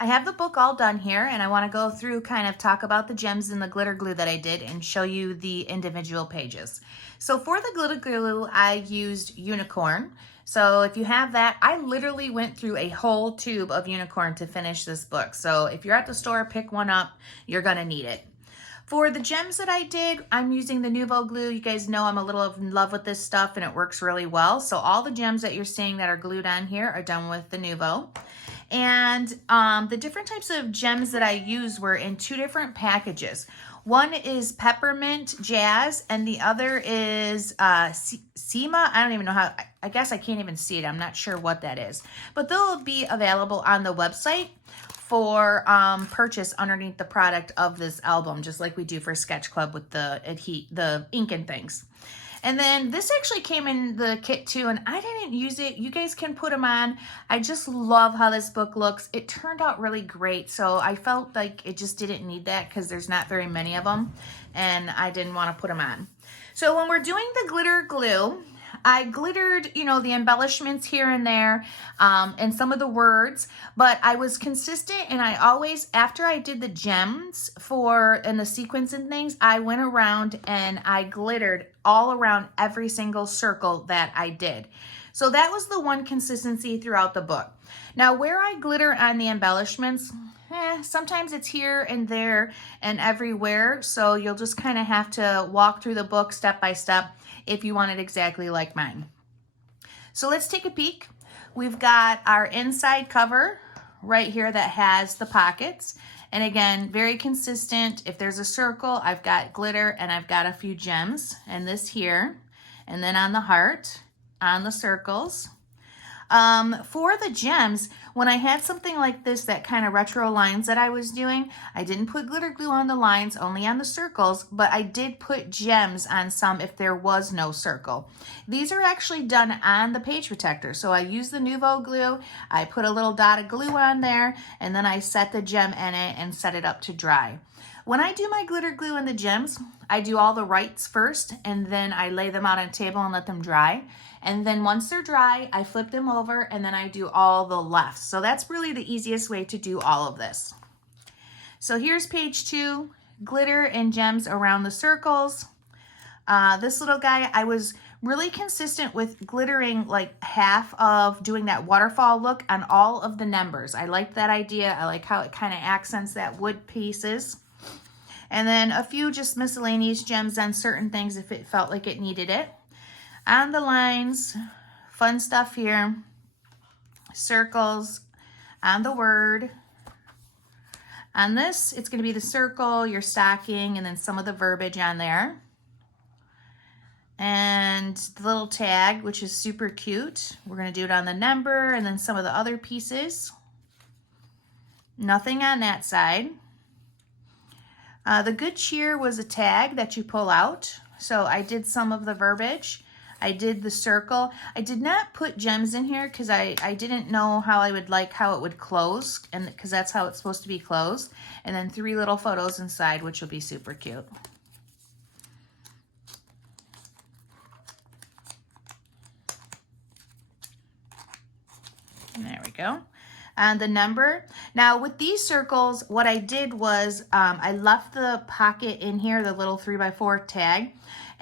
I have the book all done here, and I want to go through kind of talk about the gems and the glitter glue that I did and show you the individual pages. So for the glitter glue, I used Unicorn. So if you have that, I literally went through a whole tube of Unicorn to finish this book. So if you're at the store, pick one up, you're gonna need it. For the gems that I did, I'm using the Nuvo glue. You guys know I'm a little in love with this stuff and it works really well. So all the gems that you're seeing that are glued on here are done with the Nuvo. And the different types of gems that I used were in two different packages. One is Peppermint Jazz and the other is Sema. I don't even know how, I guess I can't even see it. I'm not sure what that is. But they'll be available on the website for purchase underneath the product of this album, just like we do for Sketch Club with the ink and things. And then this actually came in the kit too, and I didn't use it. You guys can put them on. I just love how this book looks. It turned out really great, so I felt like it just didn't need that because there's not very many of them, and I didn't want to put them on. So when we're doing the glitter glue, I glittered, you know, the embellishments here and there and some of the words, but I was consistent and I always, after I did the gems and the sequins and things, I went around and I glittered all around every single circle that I did. So that was the one consistency throughout the book. Now where I glitter on the embellishments, sometimes it's here and there and everywhere. So you'll just kind of have to walk through the book step by step if you want it exactly like mine. So let's take a peek. We've got our inside cover right here that has the pockets. And again, very consistent. If there's a circle, I've got glitter and I've got a few gems, and this here. And then on the heart, on the circles. For the gems, when I had something like this, that kind of retro lines that I was doing, I didn't put glitter glue on the lines, only on the circles, but I did put gems on some if there was no circle. These are actually done on the page protector. So I used the Nuvo glue, I put a little dot of glue on there, and then I set the gem in it and set it up to dry. When I do my glitter glue and the gems, I do all the rights first, and then I lay them out on a table and let them dry. And then once they're dry, I flip them over and then I do all the lefts. So that's really the easiest way to do all of this. So here's page 2, glitter and gems around the circles. This little guy, I was really consistent with glittering like half of doing that waterfall look on all of the numbers. I like that idea. I like how it kind of accents that wood pieces. And then a few just miscellaneous gems on certain things if it felt like it needed it. On the lines, fun stuff here, circles, on the word. On this, it's going to be the circle, your stocking, and then some of the verbiage on there. And the little tag, which is super cute. We're going to do it on the number and then some of the other pieces. Nothing on that side. The good cheer was a tag that you pull out. So I did some of the verbiage. I did the circle. I did not put gems in here because I didn't know how I would like how it would close, and because that's how it's supposed to be closed. And then 3 little photos inside, which will be super cute. And there we go. And the number. Now with these circles, what I did was I left the pocket in here, the little 3x4 tag,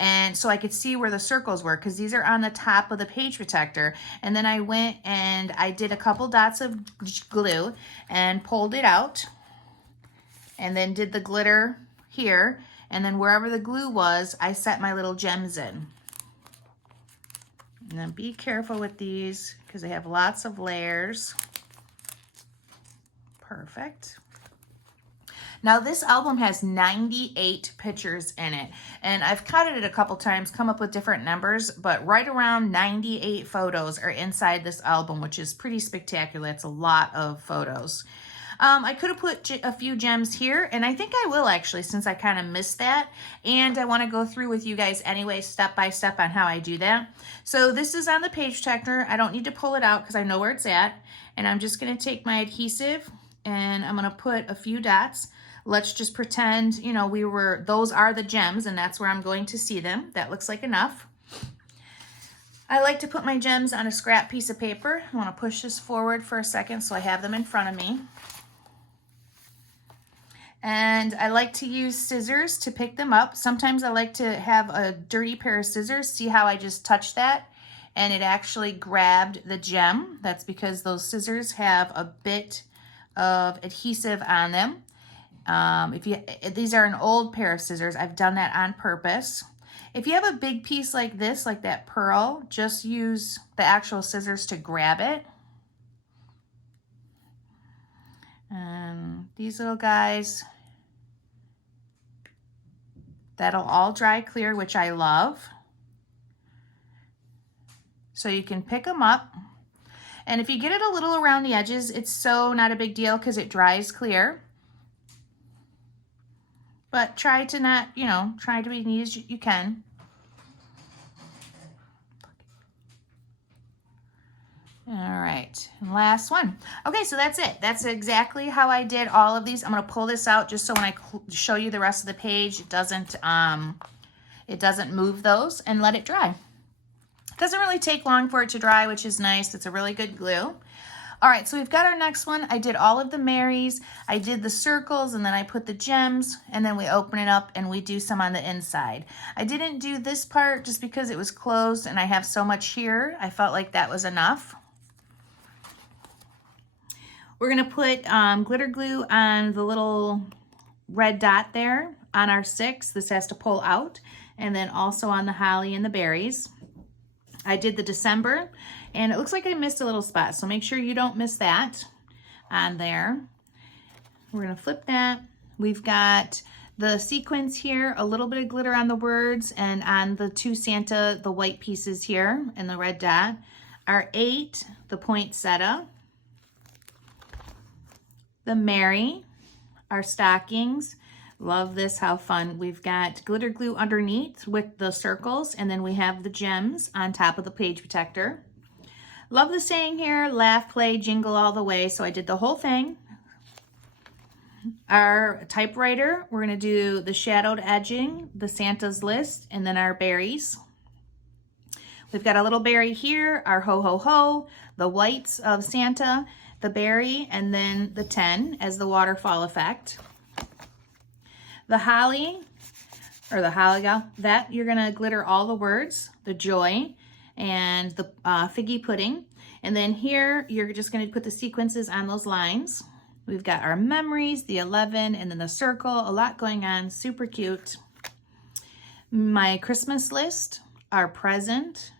and so I could see where the circles were because these are on the top of the page protector. And then I went and I did a couple dots of glue and pulled it out and then did the glitter here. And then wherever the glue was, I set my little gems in. And then be careful with these because they have lots of layers. Perfect. Now this album has 98 pictures in it, and I've counted it a couple times, come up with different numbers, but right around 98 photos are inside this album, which is pretty spectacular. It's a lot of photos. I could have put a few gems here, and I think I will actually, since I kind of missed that, and I want to go through with you guys anyway, step by step on how I do that. So this is on the page protector. I don't need to pull it out because I know where it's at, and I'm just going to take my adhesive and I'm going to put a few dots. Let's just pretend, you know, those are the gems and that's where I'm going to see them. That looks like enough. I like to put my gems on a scrap piece of paper. I want to push this forward for a second so I have them in front of me. And I like to use scissors to pick them up. Sometimes I like to have a dirty pair of scissors. See how I just touched that? And it actually grabbed the gem. That's because those scissors have a bit of adhesive on them. These are an old pair of scissors. I've done that on purpose. If you have a big piece like this, like that pearl, just use the actual scissors to grab it. And these little guys, that'll all dry clear, which I love. So you can pick them up. And if you get it a little around the edges, it's so not a big deal because it dries clear. But try to not, try to be as neat as you can. All right, and last one. Okay, so that's it. That's exactly how I did all of these. I'm gonna pull this out just so when I show you the rest of the page, it doesn't move those, and let it dry. It doesn't really take long for it to dry, which is nice. It's a really good glue. All right, so we've got our next one. I did all of the Marys, I did the circles, and then I put the gems, and then we open it up and we do some on the inside. I didn't do this part just because it was closed and I have so much here. I felt like that was enough. We're gonna put glitter glue on the little red dot there on our 6. This has to pull out, and then also on the holly and the berries. I did the December, and it looks like I missed a little spot, so make sure you don't miss that on there. We're gonna flip that. We've got the sequins here, a little bit of glitter on the words, and on the 2 Santa, the white pieces here, and the red dot. Our 8, the poinsettia. The Mary, our stockings. Love this, how fun. We've got glitter glue underneath with the circles, and then we have the gems on top of the page protector. Love the saying here, laugh, play, jingle all the way. So I did the whole thing. Our typewriter, we're gonna do the shadowed edging, the Santa's list, and then our berries. We've got a little berry here, our ho ho ho, the whites of Santa, the berry, and then the 10 as the waterfall effect. The holly, or the holly gal, that you're gonna glitter all the words, the joy, and the figgy pudding. And then here, you're just gonna put the sequences on those lines. We've got our memories, the 11, and then the circle, a lot going on, super cute. My Christmas list, our present,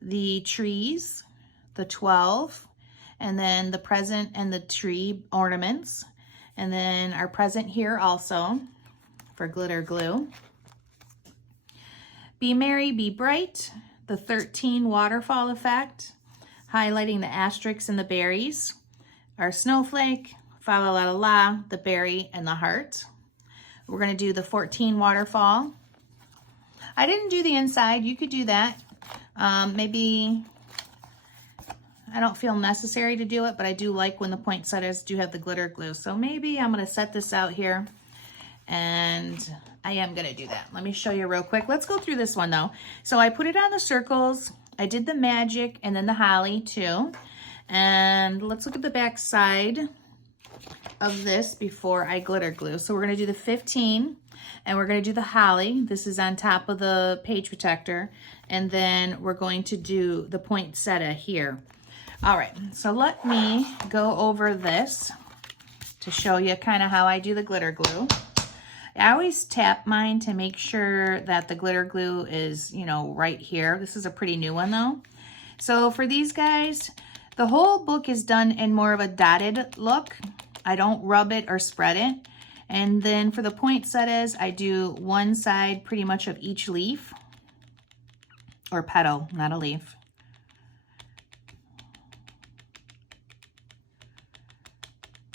the trees, the 12, and then the present and the tree ornaments. And then our present here also for glitter glue. Be merry, be bright, the 13 waterfall effect, highlighting the asterisks and the berries. Our snowflake, fa la la la, the berry and the heart. We're gonna do the 14 waterfall. I didn't do the inside, you could do that. Maybe, I don't feel necessary to do it, but I do like when the poinsettias do have the glitter glue. So maybe I'm gonna set this out here and I am gonna do that. Let me show you real quick. Let's go through this one though. So I put it on the circles, I did the magic and then the holly too. And let's look at the back side of this before I glitter glue. So we're gonna do the 15 and we're gonna do the holly. This is on top of the page protector. And then we're going to do the poinsettia here. All right, so let me go over this to show you kind of how I do the glitter glue. I always tap mine to make sure that the glitter glue is, right here. This is a pretty new one though. So for these guys, the whole book is done in more of a dotted look. I don't rub it or spread it. And then for the poinsettias, I do one side pretty much of each leaf or petal, not a leaf.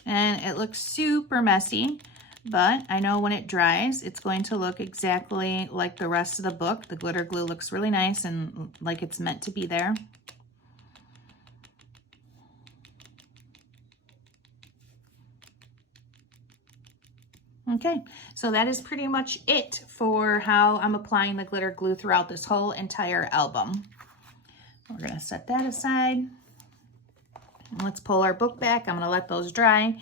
And it looks super messy, but I know when it dries, it's going to look exactly like the rest of the book. The glitter glue looks really nice and like it's meant to be there. Okay, so that is pretty much it for how I'm applying the glitter glue throughout this whole entire album. We're gonna set that aside. Let's pull our book back. I'm gonna let those dry.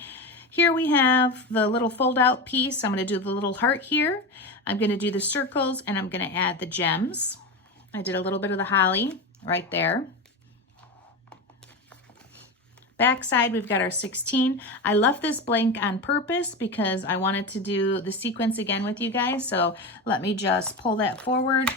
Here we have the little fold out piece. I'm going to do the little heart here. I'm going to do the circles and I'm going to add the gems. I did a little bit of the holly right there. Back side, we've got our 16. I left this blank on purpose because I wanted to do the sequence again with you guys. So let me just pull that forward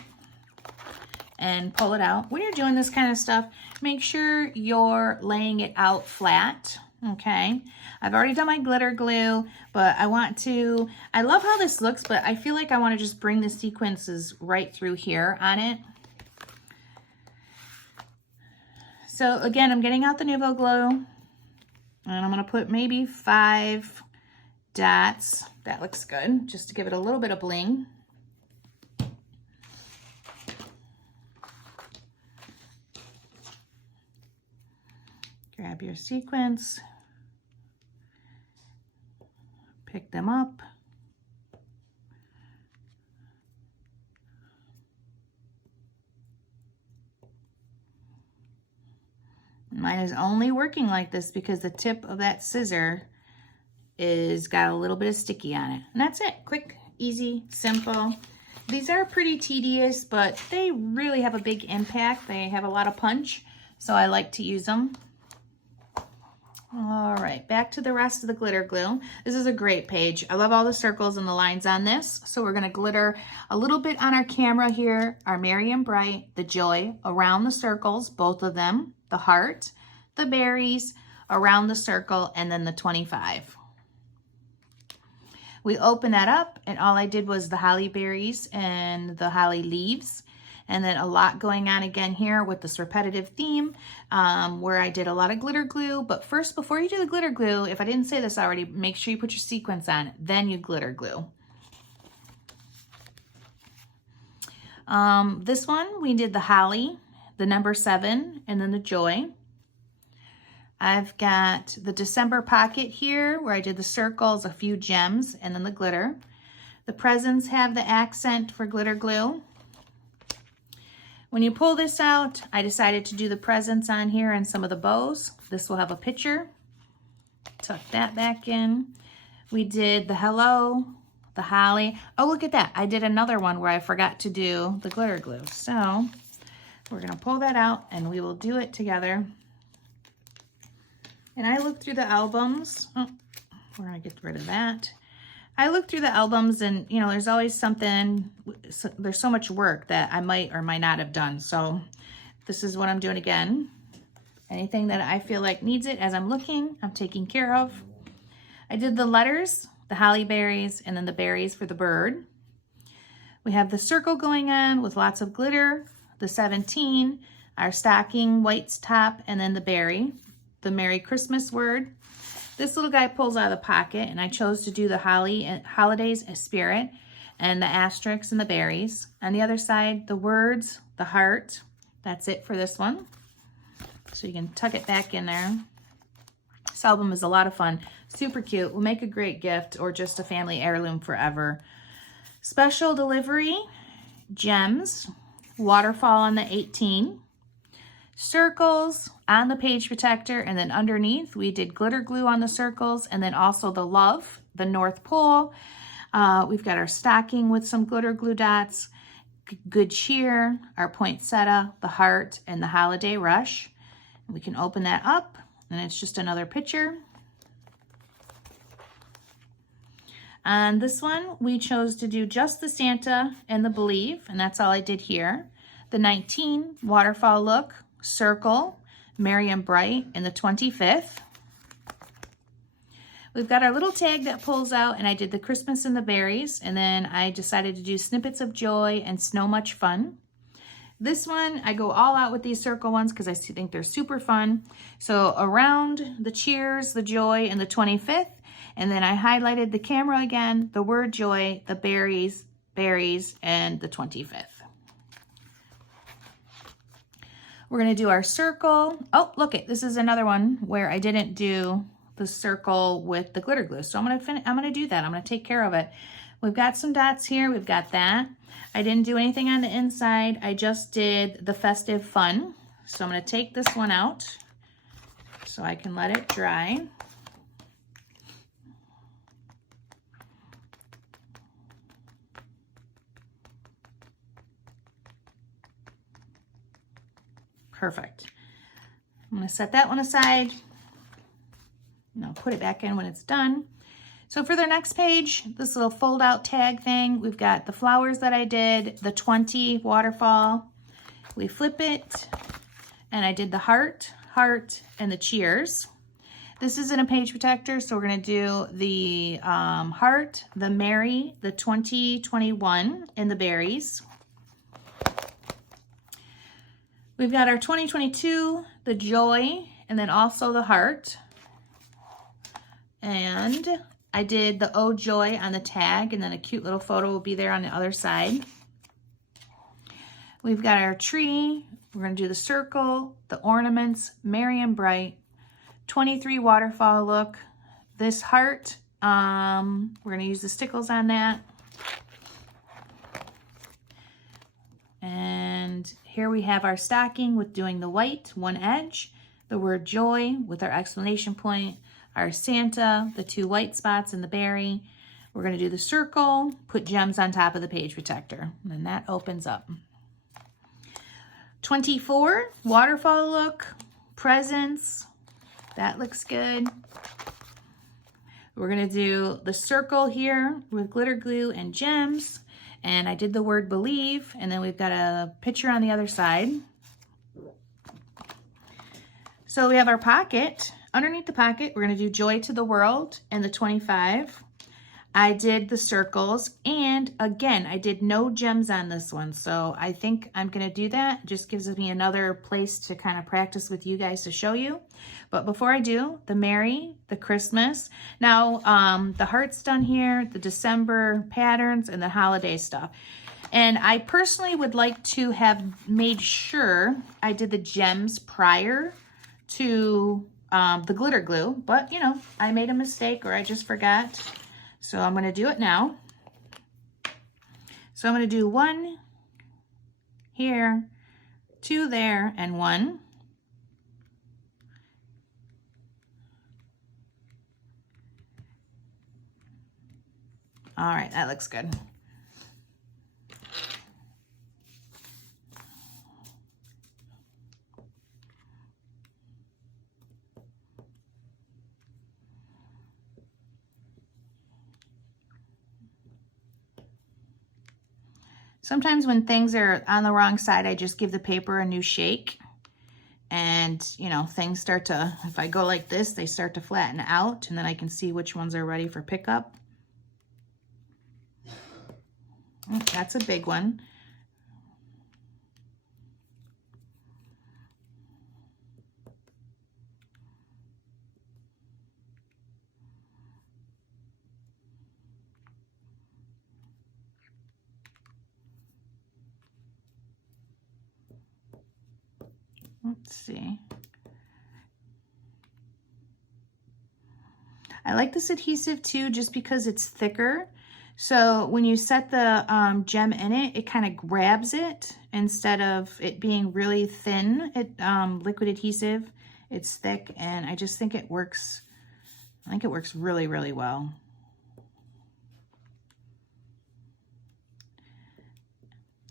and pull it out. When you're doing this kind of stuff, make sure you're laying it out flat. Okay, I've already done my glitter glue, but I love how this looks, but I feel like I want to just bring the sequences right through here on it. So again, I'm getting out the Nuvo glue, and I'm going to put maybe 5 dots. That looks good, just to give it a little bit of bling. Grab your sequence, pick them up. Mine is only working like this because the tip of that scissor is got a little bit of sticky on it. And that's it. Quick, easy, simple. These are pretty tedious, but they really have a big impact. They have a lot of punch, so I like to use them. All right, back to the rest of the glitter glue. This is a great page. I love all the circles and the lines on this. So we're gonna glitter a little bit on our camera here, our Merry and Bright, the Joy, around the circles, both of them, the heart, the berries, around the circle, and then the 25. We open that up, and all I did was the holly berries and the holly leaves. And then a lot going on again here with this repetitive theme where I did a lot of glitter glue. But first, before you do the glitter glue, if I didn't say this already, make sure you put your sequence on, then you glitter glue. This one, we did the holly, the number 7, and then the joy. I've got the December pocket here where I did the circles, a few gems, and then the glitter. The presents have the accent for glitter glue. When you pull this out, I decided to do the presents on here and some of the bows. This will have a picture. Tuck that back in. We did the hello, the holly. Oh, look at that. I did another one where I forgot to do the glitter glue. So we're going to pull that out and we will do it together. And I looked through the albums. Oh, we're going to get rid of that. I looked through the albums and, you know, there's always something, there's so much work that I might or might not have done. So this is what I'm doing again. Anything that I feel like needs it as I'm looking, I'm taking care of. I did the letters, the holly berries, and then the berries for the bird. We have the circle going on with lots of glitter, the 17, our stocking, white's top, and then the berry, the Merry Christmas word. This little guy pulls out of the pocket, and I chose to do the holidays spirit and the asterisks and the berries. On the other side, the words, the heart. That's it for this one. So you can tuck it back in there. This album is a lot of fun. Super cute. Will make a great gift or just a family heirloom forever. Special delivery, gems, waterfall on the 18. Circles on the page protector, and then underneath we did glitter glue on the circles, and then also the love, the North Pole. We've got our stocking with some glitter glue dots, good cheer, our poinsettia, the heart, and the holiday rush. We can open that up, and it's just another picture. On this one, we chose to do just the Santa and the believe, and that's all I did here. The 19 waterfall look, circle, Merry and Bright, and the 25th. We've got our little tag that pulls out, and I did the Christmas and the berries, and then I decided to do snippets of joy and snow much fun. This one, I go all out with these circle ones because I think they're super fun. So around the cheers, the joy, and the 25th, and then I highlighted the camera again, the word joy, the berries, and the 25th. We're going to do our circle. Oh, look it. This is another one where I didn't do the circle with the glitter glue. So I'm going to do that. I'm going to take care of it. We've got some dots here. We've got that. I didn't do anything on the inside. I just did the festive fun. So I'm going to take this one out so I can let it dry. Perfect. I'm gonna set that one aside. And I'll put it back in when it's done. So for the next page, this little fold out tag thing, we've got the flowers that I did, the 20 waterfall. We flip it, and I did the heart, and the cheers. This isn't a page protector, so we're gonna do the heart, the Mary, the 2021, and the berries. We've got our 2022, the joy, and then also the heart. And I did the Oh Joy on the tag, and then a cute little photo will be there on the other side. We've got our tree. We're going to do the circle, the ornaments, merry and bright, 23 waterfall look. This heart, we're going to use the stickles on that. And here we have our stocking with doing the white, one edge, the word joy with our exclamation point, our Santa, the 2 white spots and the berry. We're going to do the circle, put gems on top of the page protector, and then that opens up. 24, waterfall look, presents. That looks good. We're going to do the circle here with glitter glue and gems. And I did the word believe, and then we've got a picture on the other side. So we have our pocket. Underneath the pocket, we're going to do Joy to the World and the 25. I did the circles, and again, I did no gems on this one, so I think I'm going to do that. It just gives me another place to kind of practice with you guys to show you. But before I do, the Merry, the Christmas. Now, the heart's done here, the December patterns, and the holiday stuff. And I personally would like to have made sure I did the gems prior to the glitter glue, but you know, I made a mistake or I just forgot. So I'm going to do it now. So I'm going to do 1 here, 2 there, and 1. All right, that looks good. Sometimes when things are on the wrong side, I just give the paper a new shake. And, you know, things start to, if I go like this, they start to flatten out. And then I can see which ones are ready for pickup. Oh, that's a big one. Let's see. I like this adhesive too, just because it's thicker. So when you set the gem in it, it kind of grabs it instead of it being really thin. Liquid adhesive, it's thick, and I just think it works. I think it works really, really well.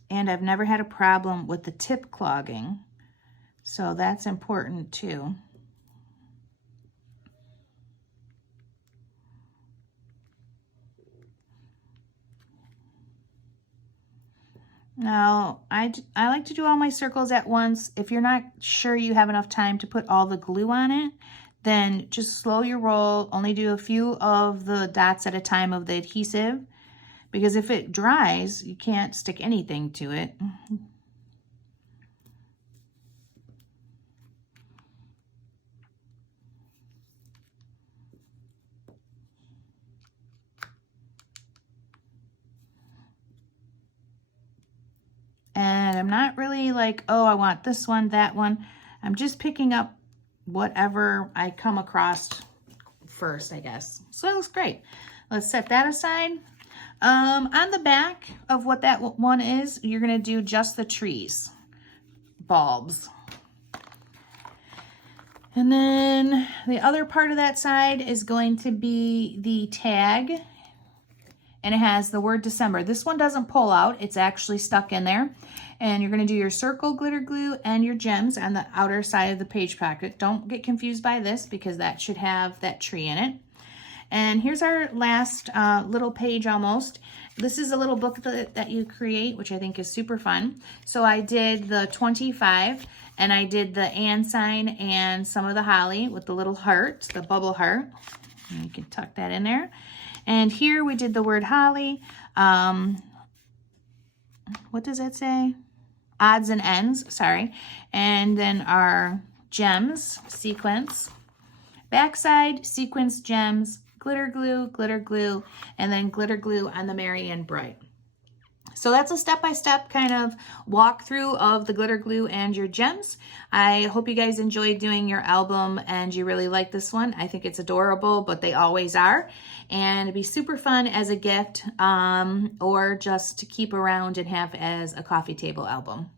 And I've never had a problem with the tip clogging. So that's important too. Now, I like to do all my circles at once. If you're not sure you have enough time to put all the glue on it, then just slow your roll. Only do a few of the dots at a time of the adhesive, because if it dries, you can't stick anything to it. And I'm not really like, oh, I want this one, that one. I'm just picking up whatever I come across first, I guess. So that looks great. Let's set that aside. On the back of what that one is, you're going to do just the trees, bulbs. And then the other part of that side is going to be the tag. and it has the word December. This one doesn't pull out, it's actually stuck in there. And you're going to do your circle glitter glue and your gems on the outer side of the page pocket. Don't get confused by this because that should have that tree in it. And here's our last little page almost. This is a little booklet that you create, which I think is super fun. So I did the 25, and I did the and sign and some of the holly with the little heart, the bubble heart. And you can tuck that in there. And here we did the word holly. What does that say? Odds and ends, sorry. And then our gems sequence. Backside, sequence, gems, glitter glue, and then glitter glue on the Marianne Bright. So that's a step-by-step kind of walkthrough of the glitter glue and your gems. I hope you guys enjoyed doing your album and you really like this one. I think it's adorable, but they always are. And it'd be super fun as a gift or just to keep around and have as a coffee table album.